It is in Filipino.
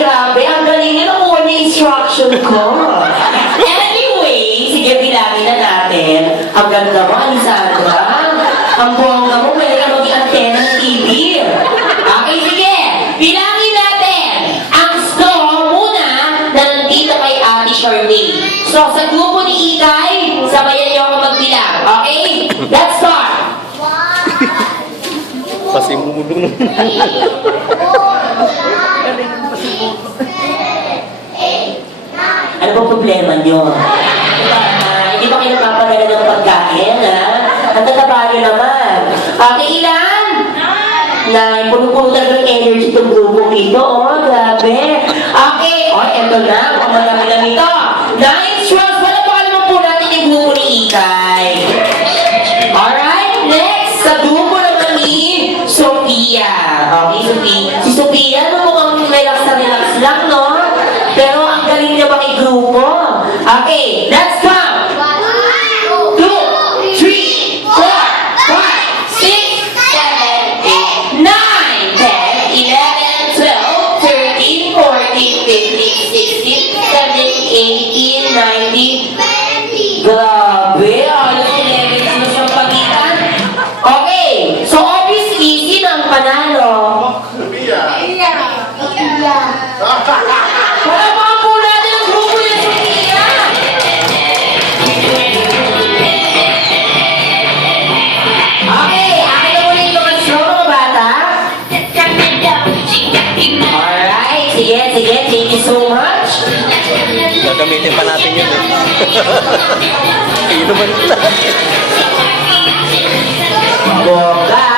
Grabe, ang galing nyo nakuha niya instruction ko. Anyway, sige, bilangin na natin. Ang ganda mo, Alisandra. Ang bongga mo, pwede ka mag-antena ng TV. Okay, sige. Bilangin natin. Ang score muna na nandito kay Ate Charmaine. So, sa grupo ni Ikay, sabayan niyo ako magbilang. Okay? Let's start. Pasimulong. Ano ba problema niyo? Hindi ba kayo napapadala ng pagkain, ha? Ang tataba niyo naman. Okay, ilan? 9. Puno-puno talaga ng energy itong grupo dito, oh. Grabe. Okay. Oh, eto na. Mukhang madami lang ito. 9 straws. Wala pa naman po natin yung grupo ni Ikay. Alright, next. Sa grupo naman ni Sophia. Okay, Sophia. Si Sophia, ano mukhang relax na relax lang, no? Pero ang galing niya makigrupo. Okay, let's count. 2, 3, 4, 5, 6, 7, 8, 9, 10, 11, 12, 13, 14, 15, 16, 17, 18, 19, 20. Grabe, alam ko 11 sila siyang pagitan. Okay, so obviously, sino ang panalo? Wala mga po natin ang grupo niya, Sophia! Okay, akin na muna yung mga straw, mga bata. Alright, sige, thank you so much. Gagamitin pa natin yun eh. Inuman na. Bongga!